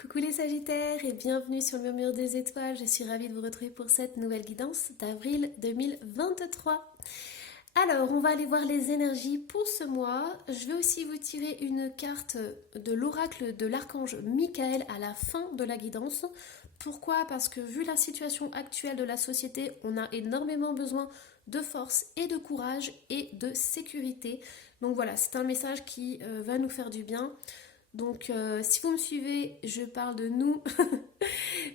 Coucou les Sagittaires et bienvenue sur le Murmure des Étoiles. Je suis ravie de vous retrouver pour cette nouvelle guidance d'avril 2023. Alors, on va aller voir les énergies pour ce mois. Je vais aussi vous tirer une carte de l'oracle de l'archange Michael à la fin de la guidance. Pourquoi? Parce que vu la situation actuelle de la société, on a énormément besoin de force et de courage et de sécurité. Donc voilà, c'est un message qui va nous faire du bien. Donc si vous me suivez, je parle de nous.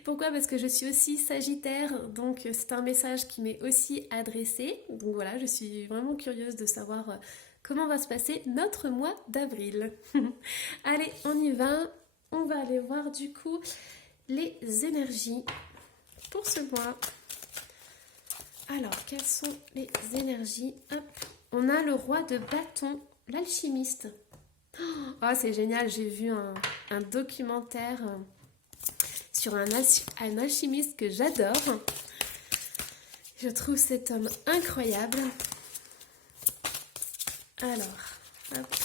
Pourquoi? Parce que je suis aussi Sagittaire, donc c'est un message qui m'est aussi adressé. Donc voilà, je suis vraiment curieuse de savoir comment va se passer notre mois d'avril. Allez, on y va. On va aller voir du coup les énergies pour ce mois. Alors, quelles sont les énergies? Hop. On a le roi de bâton, l'alchimiste. Oh, c'est génial, j'ai vu un documentaire sur un alchimiste que j'adore. Je trouve cet homme incroyable. Alors, hop.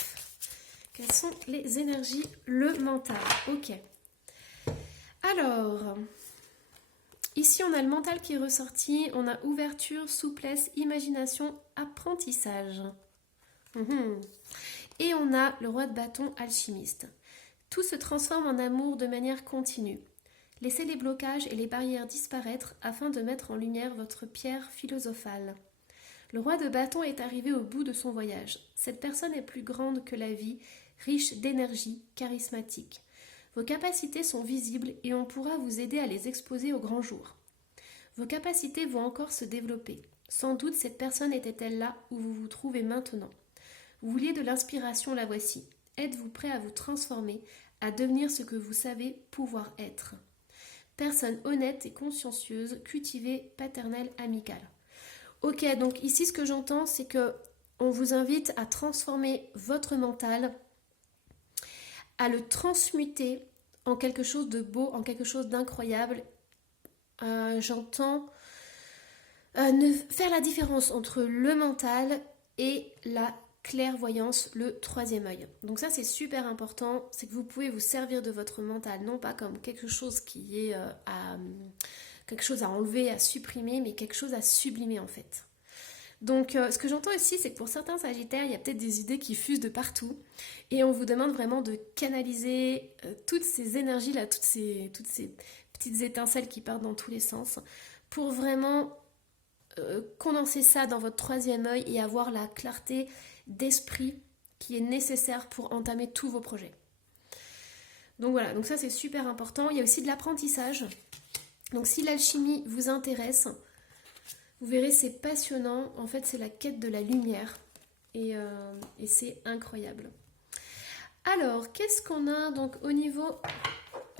Quelles sont les énergies? Le mental, ok. Alors, ici on a le mental qui est ressorti, on a ouverture, souplesse, imagination, apprentissage. Et on a le roi de bâton alchimiste. Tout se transforme en amour de manière continue. Laissez les blocages et les barrières disparaître afin de mettre en lumière votre pierre philosophale. Le roi de bâton est arrivé au bout de son voyage. Cette personne est plus grande que la vie, riche d'énergie, charismatique. Vos capacités sont visibles et on pourra vous aider à les exposer au grand jour. Vos capacités vont encore se développer. Sans doute cette personne était-elle là où vous vous trouvez maintenant. Vous vouliez de l'inspiration, la voici. Êtes-vous prêt à vous transformer, à devenir ce que vous savez pouvoir être? Personne honnête et consciencieuse, cultivée, paternelle, amicale. Ok, donc ici ce que j'entends, c'est que on vous invite à transformer votre mental, à le transmuter en quelque chose de beau, en quelque chose d'incroyable. J'entends faire la différence entre le mental et la clairvoyance, le troisième œil. Donc ça c'est super important, c'est que vous pouvez vous servir de votre mental, non pas comme quelque chose qui est quelque chose à enlever, à supprimer, mais quelque chose à sublimer en fait. Donc ce que j'entends ici, c'est que pour certains Sagittaires, il y a peut-être des idées qui fusent de partout et on vous demande vraiment de canaliser toutes ces énergies-là, toutes ces petites étincelles qui partent dans tous les sens pour vraiment condenser ça dans votre troisième œil et avoir la clarté d'esprit qui est nécessaire pour entamer tous vos projets. Donc voilà, donc ça c'est super important. Il y a aussi de l'apprentissage. Donc si l'alchimie vous intéresse, vous verrez c'est passionnant. En fait c'est la quête de la lumière et c'est incroyable. Alors qu'est-ce qu'on a donc au niveau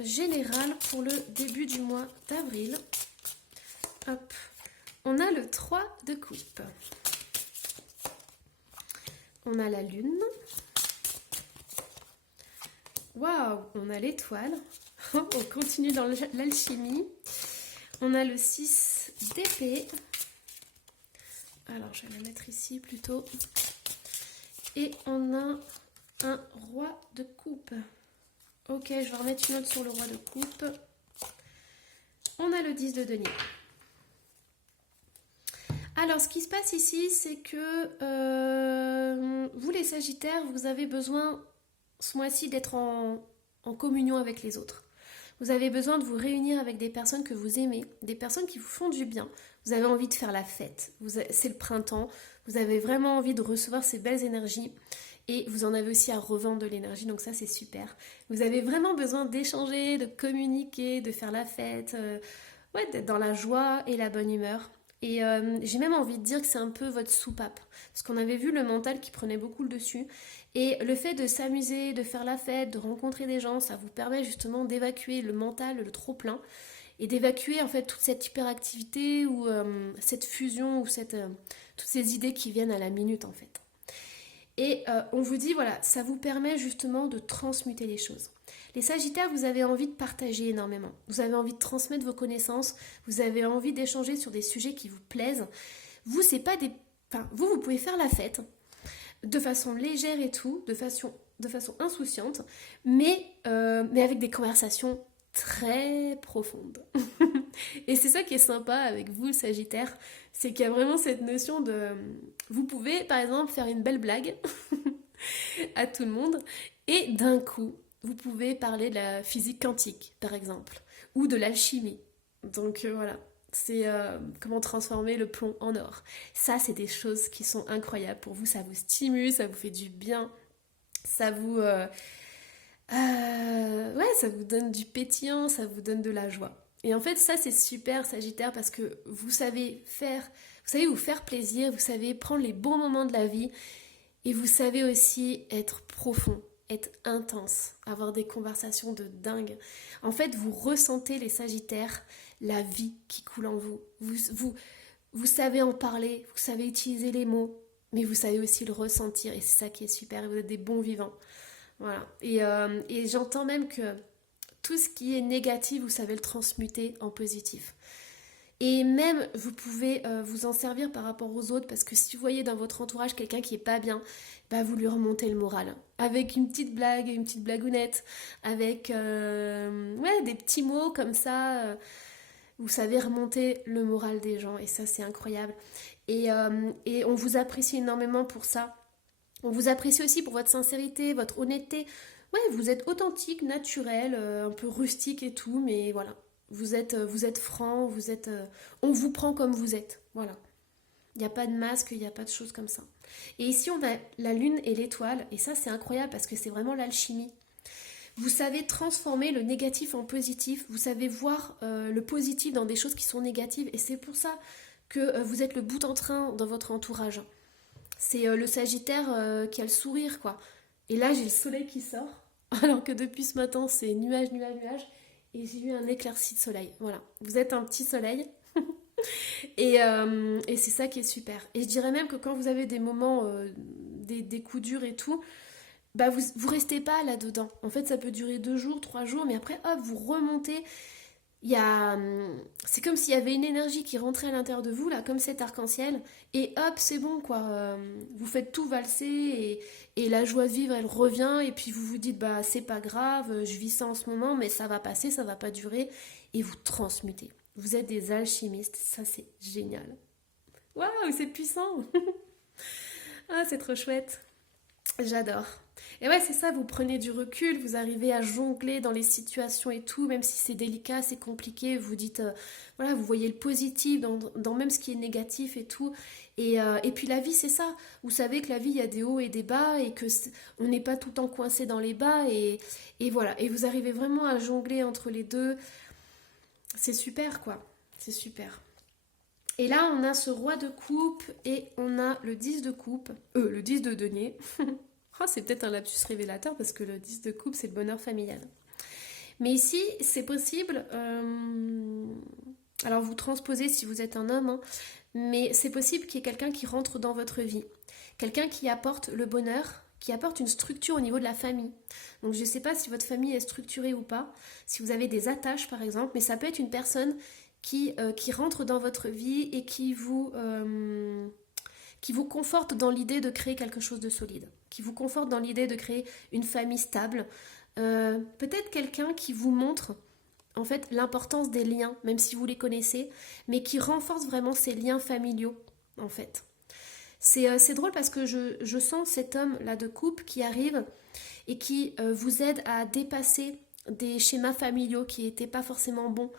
général pour le début du mois d'avril? Hop. On a le 3 de coupe. On a la lune. Waouh, on a l'étoile. On continue dans l'alchimie. On a le 6 d'épée. Alors, je vais la mettre ici plutôt. Et on a un roi de coupe. Ok, je vais remettre une autre sur le roi de coupe. On a le 10 de denier. Alors, ce qui se passe ici, c'est que vous, les Sagittaires, vous avez besoin, ce mois-ci, d'être en communion avec les autres. Vous avez besoin de vous réunir avec des personnes que vous aimez, des personnes qui vous font du bien. Vous avez envie de faire la fête. C'est le printemps. Vous avez vraiment envie de recevoir ces belles énergies. Et vous en avez aussi à revendre de l'énergie, donc ça, c'est super. Vous avez vraiment besoin d'échanger, de communiquer, de faire la fête, d'être dans la joie et la bonne humeur. Et j'ai même envie de dire que c'est un peu votre soupape. Parce qu'on avait vu le mental qui prenait beaucoup le dessus. Et le fait de s'amuser, de faire la fête, de rencontrer des gens, ça vous permet justement d'évacuer le mental, le trop-plein. Et d'évacuer en fait toute cette hyperactivité ou cette fusion ou toutes ces idées qui viennent à la minute en fait. Et on vous dit, voilà, ça vous permet justement de transmuter les choses. Les Sagittaires, vous avez envie de partager énormément. Vous avez envie de transmettre vos connaissances. Vous avez envie d'échanger sur des sujets qui vous plaisent. Vous, c'est pas des... Enfin, vous pouvez faire la fête de façon légère et tout, de façon de façon insouciante, mais avec des conversations très profondes. Et c'est ça qui est sympa avec vous, le Sagittaire, c'est qu'il y a vraiment cette notion de... Vous pouvez, par exemple, faire une belle blague à tout le monde, et d'un coup, vous pouvez parler de la physique quantique, par exemple, ou de l'alchimie. Donc voilà, c'est comment transformer le plomb en or. Ça, c'est des choses qui sont incroyables pour vous, ça vous stimule, ça vous fait du bien, ça vous... ouais, ça vous donne du pétillant, ça vous donne de la joie. Et en fait, ça, c'est super, Sagittaire, parce que vous savez faire, vous savez vous faire plaisir, vous savez prendre les bons moments de la vie, et vous savez aussi être profond, être intense, avoir des conversations de dingue. En fait, vous ressentez, les Sagittaires, la vie qui coule en vous. Vous savez en parler, vous savez utiliser les mots, mais vous savez aussi le ressentir, et c'est ça qui est super, vous êtes des bons vivants. Voilà. Et j'entends même que tout ce qui est négatif, vous savez le transmuter en positif. Et même, vous pouvez vous en servir par rapport aux autres, parce que si vous voyez dans votre entourage quelqu'un qui est pas bien, bah vous lui remontez le moral. Avec une petite blague, une petite blagounette, avec ouais, des petits mots comme ça, vous savez remonter le moral des gens, et ça c'est incroyable. Et on vous apprécie énormément pour ça. On vous apprécie aussi pour votre sincérité, votre honnêteté. Ouais, vous êtes authentique, naturel, un peu rustique et tout, mais voilà. Vous êtes franc, on vous prend comme vous êtes. Voilà. Il n'y a pas de masque, il n'y a pas de choses comme ça. Et ici, on a la lune et l'étoile, et ça, c'est incroyable parce que c'est vraiment l'alchimie. Vous savez transformer le négatif en positif, vous savez voir le positif dans des choses qui sont négatives, et c'est pour ça que vous êtes le bout en train dans votre entourage. C'est le Sagittaire qui a le sourire, quoi. Et là, j'ai le soleil qui sort, alors que depuis ce matin, c'est nuage, nuage, nuage, et j'ai eu un éclairci de soleil. Voilà, vous êtes un petit soleil, et c'est ça qui est super. Et je dirais même que quand vous avez des moments, des coups durs et tout, bah vous restez pas là-dedans. En fait, ça peut durer 2 jours, 3 jours, mais après, hop, vous remontez. C'est comme s'il y avait une énergie qui rentrait à l'intérieur de vous, là, comme cet arc-en-ciel, et hop, c'est bon, quoi. Vous faites tout valser, et la joie de vivre, elle revient, et puis vous vous dites, bah, c'est pas grave, je vis ça en ce moment, mais ça va passer, ça va pas durer, et vous transmutez. Vous êtes des alchimistes, ça c'est génial. Waouh, c'est puissant! Ah, c'est trop chouette. J'adore. Et ouais, c'est ça, vous prenez du recul, vous arrivez à jongler dans les situations et tout, même si c'est délicat, c'est compliqué, vous dites, voilà, vous voyez le positif dans même ce qui est négatif et tout. Et puis la vie, c'est ça. Vous savez que la vie, il y a des hauts et des bas, et que on n'est pas tout le temps coincé dans les bas, et voilà. Et vous arrivez vraiment à jongler entre les deux. C'est super, quoi. C'est super. Et là, on a ce roi de coupe et on a le 10 de coupe, le 10 de denier. Oh, c'est peut-être un lapsus révélateur parce que le 10 de coupe, c'est le bonheur familial. Mais ici, c'est possible, alors vous transposez si vous êtes un homme, hein, mais c'est possible qu'il y ait quelqu'un qui rentre dans votre vie. Quelqu'un qui apporte le bonheur, qui apporte une structure au niveau de la famille. Donc je ne sais pas si votre famille est structurée ou pas, si vous avez des attaches par exemple, mais ça peut être une personne qui rentre dans votre vie et qui vous conforte dans l'idée de créer quelque chose de solide, qui vous conforte dans l'idée de créer une famille stable. Peut-être quelqu'un qui vous montre en fait l'importance des liens, même si vous les connaissez, mais qui renforce vraiment ces liens familiaux en fait. C'est drôle parce que je sens cet homme là de couple qui arrive et qui vous aide à dépasser des schémas familiaux qui n'étaient pas forcément bons,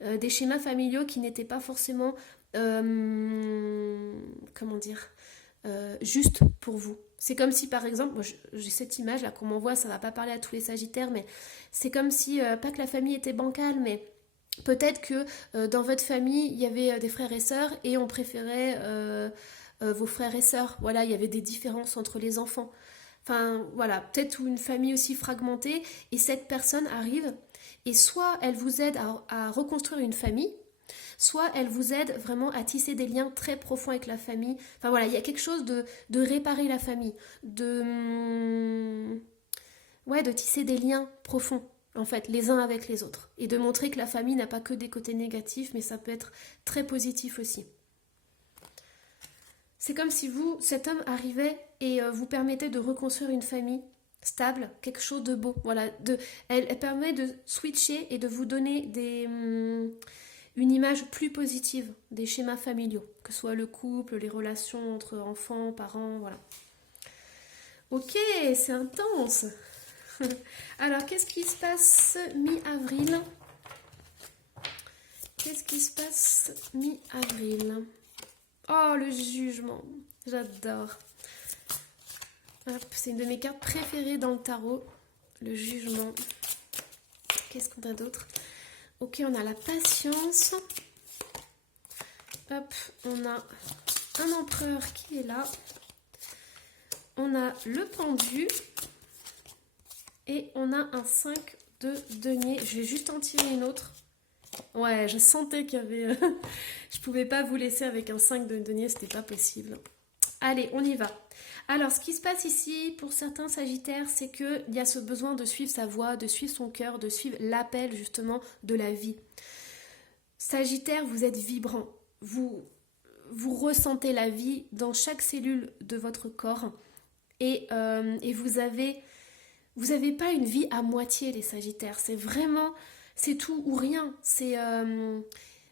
des schémas familiaux qui n'étaient pas forcément, comment dire, juste pour vous. C'est comme si par exemple, moi, j'ai cette image là qu'on m'envoie, ça va pas parler à tous les Sagittaires, mais c'est comme si, pas que la famille était bancale, mais peut-être que dans votre famille, il y avait des frères et sœurs et on préférait vos frères et sœurs. Voilà, il y avait des différences entre les enfants. Enfin, voilà, peut-être une famille aussi fragmentée, et cette personne arrive, et soit elle vous aide à reconstruire une famille, soit elle vous aide vraiment à tisser des liens très profonds avec la famille. Enfin voilà, il y a quelque chose de réparer la famille, ouais, de tisser des liens profonds, en fait, les uns avec les autres, et de montrer que la famille n'a pas que des côtés négatifs, mais ça peut être très positif aussi. C'est comme si cet homme arrivait et vous permettait de reconstruire une famille stable, quelque chose de beau. Voilà, elle permet de switcher et de vous donner une image plus positive des schémas familiaux, que ce soit le couple, les relations entre enfants, parents, voilà. Ok, c'est intense. Alors, qu'est-ce qui se passe mi-avril? Qu'est-ce qui se passe mi-avril? Oh, le jugement. J'adore. Hop, c'est une de mes cartes préférées dans le tarot. Le jugement. Qu'est-ce qu'on a d'autre? Ok, on a la patience. Hop, on a un empereur qui est là. On a le pendu. Et on a un 5 de denier. Je vais juste en tirer une autre. Ouais, je sentais qu'il y avait... je pouvais pas vous laisser avec un 5 de denier, c'était pas possible. Allez, on y va. Alors, ce qui se passe ici, pour certains sagittaires, c'est qu'il y a ce besoin de suivre sa voie, de suivre son cœur, de suivre l'appel justement de la vie. Sagittaire, vous êtes vibrant. Vous ressentez la vie dans chaque cellule de votre corps. Et vous avez pas une vie à moitié, les sagittaires. C'est vraiment... C'est tout ou rien.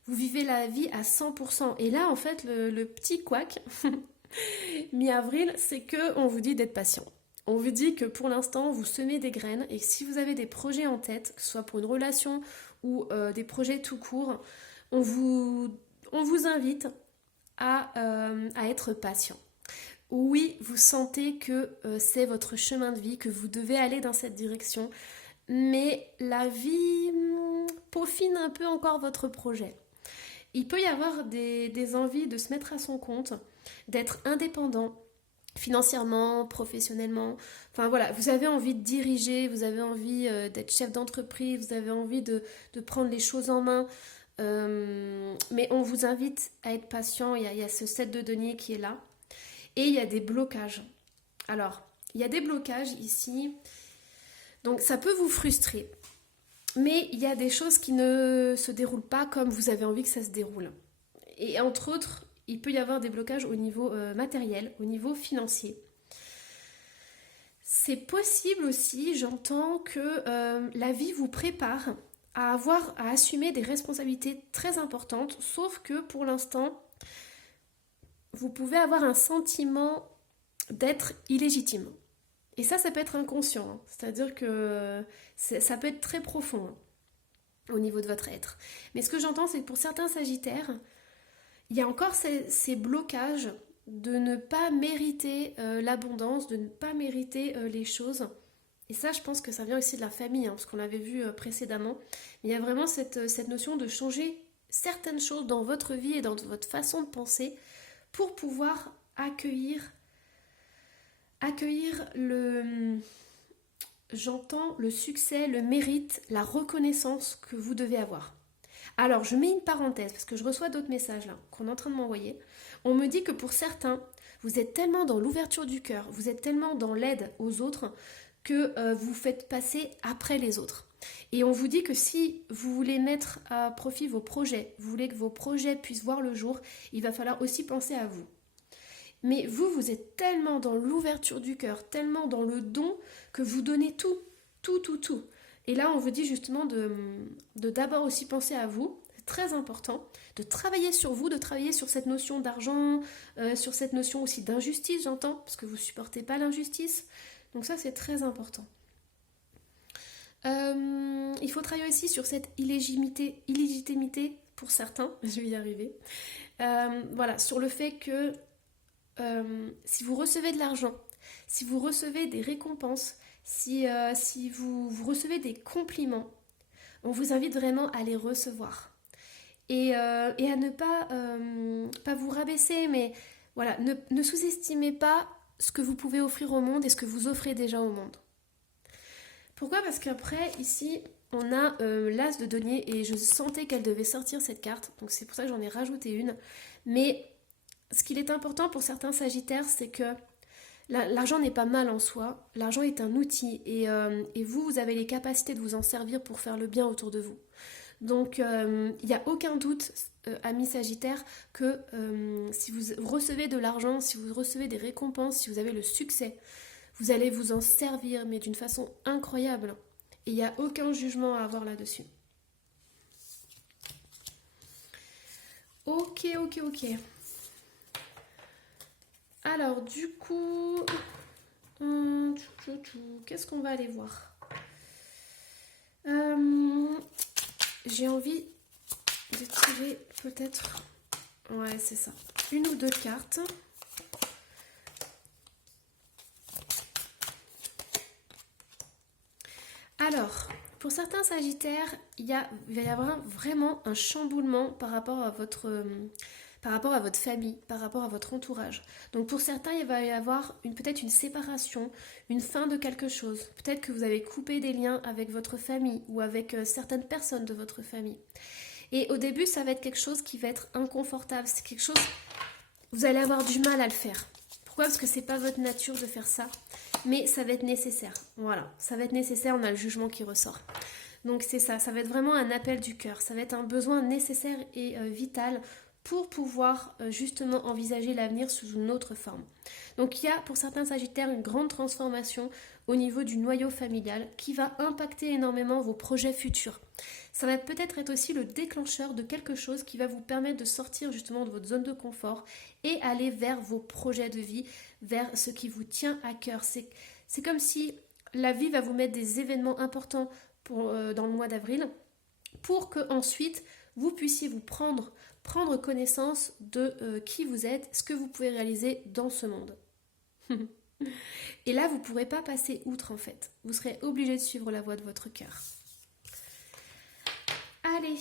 Vous vivez la vie à 100%. Et là, en fait, le petit couac, mi-avril, c'est qu'on vous dit d'être patient. On vous dit que pour l'instant, vous semez des graines et si vous avez des projets en tête, que ce soit pour une relation ou des projets tout court, on vous invite à être patient. Oui, vous sentez que c'est votre chemin de vie, que vous devez aller dans cette direction, mais la vie peaufine un peu encore votre projet. Il peut y avoir des envies de se mettre à son compte, d'être indépendant financièrement, professionnellement. Enfin voilà, vous avez envie de diriger, vous avez envie d'être chef d'entreprise, vous avez envie de prendre les choses en main. Mais on vous invite à être patient, il y a ce 7 de denier qui est là. Et il y a des blocages. Alors, il y a des blocages ici. Donc ça peut vous frustrer. Mais il y a des choses qui ne se déroulent pas comme vous avez envie que ça se déroule. Et entre autres, il peut y avoir des blocages au niveau matériel, au niveau financier. C'est possible aussi, j'entends, que la vie vous prépare à assumer des responsabilités très importantes, sauf que pour l'instant, vous pouvez avoir un sentiment d'être illégitime. Et ça peut être inconscient, hein. C'est-à-dire que ça peut être très profond, hein, au niveau de votre être. Mais ce que j'entends, c'est que pour certains sagittaires, il y a encore ces blocages de ne pas mériter l'abondance, de ne pas mériter les choses. Et ça, je pense que ça vient aussi de la famille, hein, parce qu'on l'avait vu précédemment. Mais il y a vraiment cette notion de changer certaines choses dans votre vie et dans votre façon de penser pour pouvoir accueillir j'entends le succès, le mérite, la reconnaissance que vous devez avoir. Alors, je mets une parenthèse parce que je reçois d'autres messages là qu'on est en train de m'envoyer. On me dit que pour certains, vous êtes tellement dans l'ouverture du cœur, vous êtes tellement dans l'aide aux autres que vous faites passer après les autres. Et on vous dit que si vous voulez mettre à profit vos projets, vous voulez que vos projets puissent voir le jour, il va falloir aussi penser à vous. Mais vous êtes tellement dans l'ouverture du cœur, tellement dans le don, que vous donnez tout. Et là, on vous dit justement de d'abord aussi penser à vous, c'est très important, de travailler sur vous, de travailler sur cette notion d'argent, sur cette notion aussi d'injustice, j'entends, parce que vous ne supportez pas l'injustice. Donc ça, c'est très important. Il faut travailler aussi sur cette illégitimité pour certains, je vais y arriver. Voilà, sur le fait que si vous recevez de l'argent, si vous recevez des récompenses, si vous recevez des compliments, on vous invite vraiment à les recevoir. Et à ne pas vous rabaisser, mais voilà, ne sous-estimez pas ce que vous pouvez offrir au monde et ce que vous offrez déjà au monde. Pourquoi ? Parce qu'après, ici, on a l'as de denier et je sentais qu'elle devait sortir cette carte, donc c'est pour ça que j'en ai rajouté une. Mais ce qu'il est important pour certains sagittaires, c'est que l'argent n'est pas mal en soi, l'argent est un outil et vous avez les capacités de vous en servir pour faire le bien autour de vous. Donc il n'y a aucun doute, amis sagittaires, que si vous recevez de l'argent, si vous recevez des récompenses, si vous avez le succès, Vous allez vous en servir, mais d'une façon incroyable. Et il n'y a aucun jugement à avoir là-dessus. Ok, ok, ok. Alors, du coup... qu'est-ce qu'on va aller voir? J'ai envie de tirer peut-être... Ouais, c'est ça. Une ou deux cartes. Alors, pour certains Sagittaires, il va y avoir vraiment un chamboulement par rapport à votre famille, par rapport à votre entourage. Donc pour certains, il va y avoir peut-être une séparation, une fin de quelque chose. Peut-être que vous avez coupé des liens avec votre famille ou avec certaines personnes de votre famille. Et au début, ça va être quelque chose qui va être inconfortable. C'est quelque chose, vous allez avoir du mal à le faire. Pourquoi? Parce que c'est pas votre nature de faire ça. Mais ça va être nécessaire. Voilà, ça va être nécessaire, on a le jugement qui ressort. Donc c'est ça, ça va être vraiment un appel du cœur. Ça va être un besoin nécessaire et vital pour pouvoir justement envisager l'avenir sous une autre forme. Donc il y a pour certains Sagittaires une grande transformation au niveau du noyau familial qui va impacter énormément vos projets futurs. Ça va peut-être être aussi le déclencheur de quelque chose qui va vous permettre de sortir justement de votre zone de confort et aller vers vos projets de vie, vers ce qui vous tient à cœur. C'est comme si la vie va vous mettre des événements importants dans le mois d'avril pour que ensuite vous puissiez vous prendre connaissance de qui vous êtes, ce que vous pouvez réaliser dans ce monde. Et là, vous ne pourrez pas passer outre en fait. Vous serez obligé de suivre la voie de votre cœur. Allez,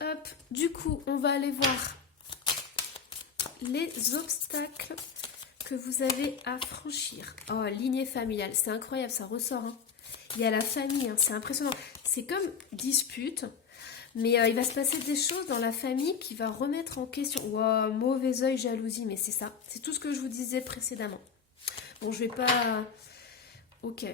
hop. Du coup, on va aller voir les obstacles que vous avez à franchir. Oh, lignée familiale, c'est incroyable, ça ressort. Hein. Il y a la famille, hein, c'est impressionnant. C'est comme dispute. Mais il va se passer des choses dans la famille qui va remettre en question. Wow, mauvais œil, jalousie, mais c'est ça. C'est tout ce que je vous disais précédemment. Bon, je vais pas... Ok,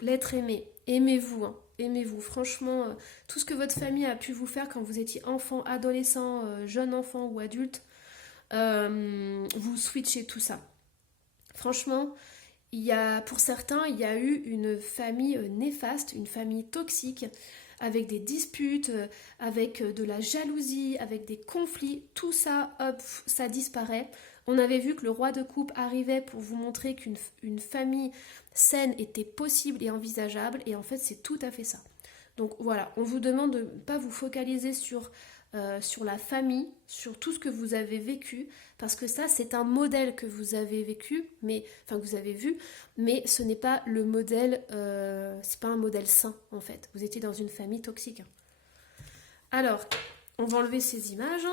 l'être aimé. Aimez-vous, hein. Aimez-vous. Franchement, tout ce que votre famille a pu vous faire quand vous étiez enfant, adolescent, jeune enfant ou adulte, vous switchez tout ça. Franchement, pour certains, il y a eu une famille néfaste, une famille toxique, avec des disputes, avec de la jalousie, avec des conflits, tout ça, hop, ça disparaît. On avait vu que le roi de coupe arrivait pour vous montrer qu'une famille saine était possible et envisageable, et en fait c'est tout à fait ça. Donc voilà, on vous demande de ne pas vous focaliser sur la famille, sur tout ce que vous avez vécu, parce que ça c'est un modèle que vous avez vécu, que vous avez vu, mais ce n'est pas le modèle, c'est pas un modèle sain en fait. Vous étiez dans une famille toxique. Alors, on va enlever ces images.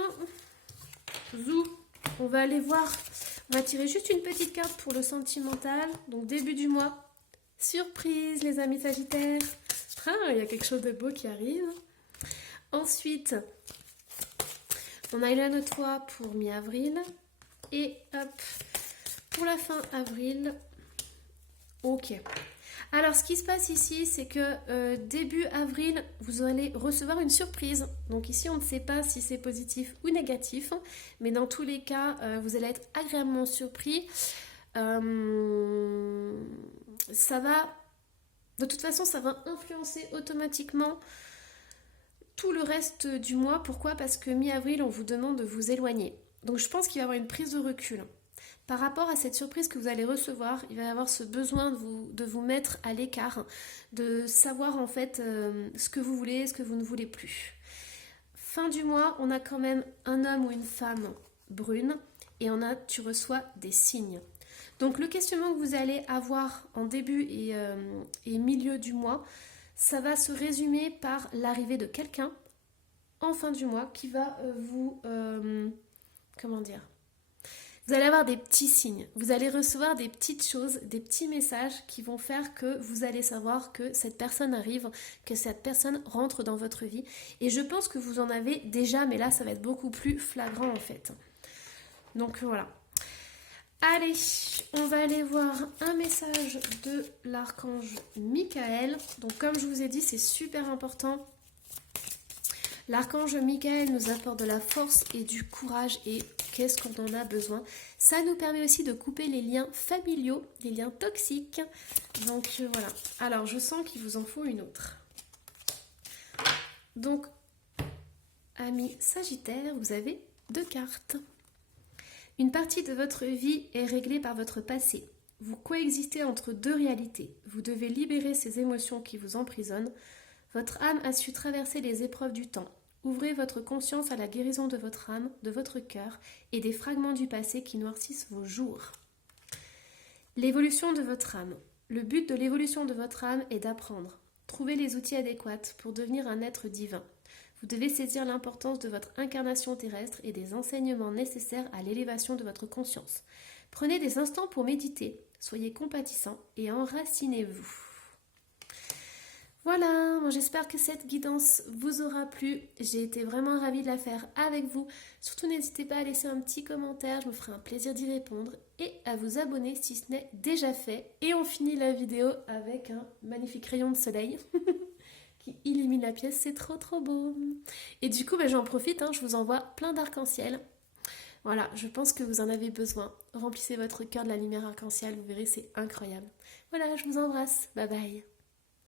Zou, on va aller voir, on va tirer juste une petite carte pour le sentimental, donc début du mois. Surprise les amis Sagittaires, il y a quelque chose de beau qui arrive. Ensuite, on a Élan 3 pour mi-avril. Et hop, pour la fin avril. Ok. Alors, ce qui se passe ici, c'est que début avril, vous allez recevoir une surprise. Donc ici, on ne sait pas si c'est positif ou négatif. Mais dans tous les cas, vous allez être agréablement surpris. Ça va... De toute façon, ça va influencer automatiquement tout le reste du mois. Pourquoi? Parce que mi-avril, on vous demande de vous éloigner. Donc je pense qu'il va y avoir une prise de recul. Par rapport à cette surprise que vous allez recevoir, il va y avoir ce besoin de vous mettre à l'écart, de savoir en fait ce que vous voulez, ce que vous ne voulez plus. Fin du mois, on a quand même un homme ou une femme brune et tu reçois des signes. Donc le questionnement que vous allez avoir en début et milieu du mois, ça va se résumer par l'arrivée de quelqu'un en fin du mois qui va vous... comment dire? Vous allez avoir des petits signes, vous allez recevoir des petites choses, des petits messages qui vont faire que vous allez savoir que cette personne arrive, que cette personne rentre dans votre vie. Et je pense que vous en avez déjà, mais là ça va être beaucoup plus flagrant en fait. Donc voilà. Allez, on va aller voir un message de l'archange Michael. Donc comme je vous ai dit, c'est super important L'archange Michael nous apporte de la force et du courage et qu'est-ce qu'on en a besoin. Ça nous permet aussi de couper les liens familiaux, les liens toxiques. Donc voilà. Alors je sens qu'il vous en faut une autre. Donc, amis Sagittaire, vous avez 2 cartes. Une partie de votre vie est réglée par votre passé. Vous coexistez entre 2 réalités. Vous devez libérer ces émotions qui vous emprisonnent. Votre âme a su traverser les épreuves du temps. Ouvrez votre conscience à la guérison de votre âme, de votre cœur et des fragments du passé qui noircissent vos jours. L'évolution de votre âme. Le but de l'évolution de votre âme est d'apprendre. Trouvez les outils adéquats pour devenir un être divin. Vous devez saisir l'importance de votre incarnation terrestre et des enseignements nécessaires à l'élévation de votre conscience. Prenez des instants pour méditer, soyez compatissant et enracinez-vous. Voilà, moi j'espère que cette guidance vous aura plu. J'ai été vraiment ravie de la faire avec vous. Surtout n'hésitez pas à laisser un petit commentaire, je me ferai un plaisir d'y répondre. Et à vous abonner si ce n'est déjà fait. Et on finit la vidéo avec un magnifique rayon de soleil qui illumine la pièce, c'est trop beau. Et du coup, j'en profite, je vous envoie plein d'arc-en-ciel. Voilà, je pense que vous en avez besoin. Remplissez votre cœur de la lumière arc-en-ciel, vous verrez, c'est incroyable. Voilà, je vous embrasse. Bye bye.